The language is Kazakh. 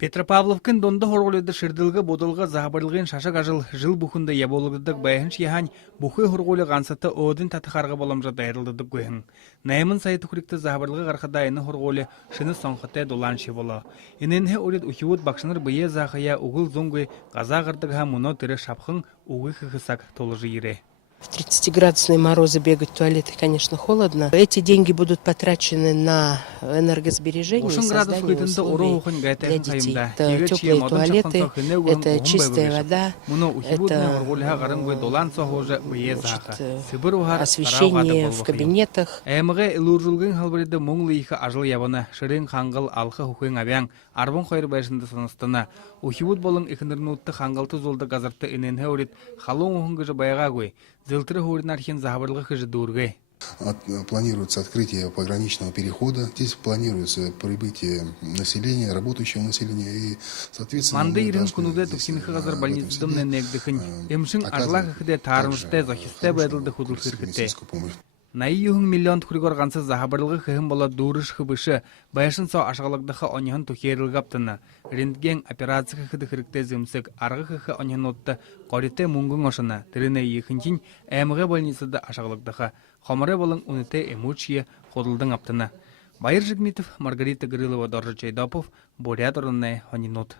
Петропавловкын донда һургуулиды шырдылғы бодылға заһабырлығын шашак ажыл жыл бұхында яболығыдық байхын шияхань бұхы һургуули ғансаты оодын татықарға боламжа дайрылдыдық көйхін. Наймын сайты хүрікті заһабырлығы ғарқадайыны һургуули шыны соңқытай долан шевола. Иненхе олет ухиуыт бақшыныр бые заһая уғыл зоңгы ғаза ғырдыға мұно тірі шапхын уғы хықысак толыжы ере. В 30-градусные морозы бегать в туалеты, конечно, холодно. Эти деньги будут потрачены на энергосбережение и создание условий для детей. Это теплые туалеты, это чистая вода, это освещение в кабинетах. Аймагта элүүржүүлгын халбарыды моңлыйха ажыл ябана шырын хангал алхы хукын абян арбон хойр байшында саныстана ухибут болын экинернутты хангалты золда газарты иненхе орит халон ухунгыжы байгагой зылтыры хуринархин захабарлығы хыжы дургай. Планируется открытие пограничного перехода. Здесь планируется прибытие населения, работающего населения и, соответственно... Манды ирин кунуде туксинхы газар больницадым нэнэгдыхын. Эмшин ажлах хыде тармыште захисте бэдылды худулхырхыте. Найюхын миллион түхэриг ғансы захабарлығы хыхын бола дурыш хыбышы байшан со ашағалықдығы оняхын түхэрилгаптыны. Рентген операция хыды хырыкте зымсык арғы хыхы оняхын отты qorite мүнгін ошына. Тіріне ехінчін әміғе больницады ашағалықдығы. Хомары болын уныте эмучие ходылдың аптыны. Байыр Жигмитов, Маргарита Грилова, Доржа Чайдопов, Бурят орыннай һәльбэн.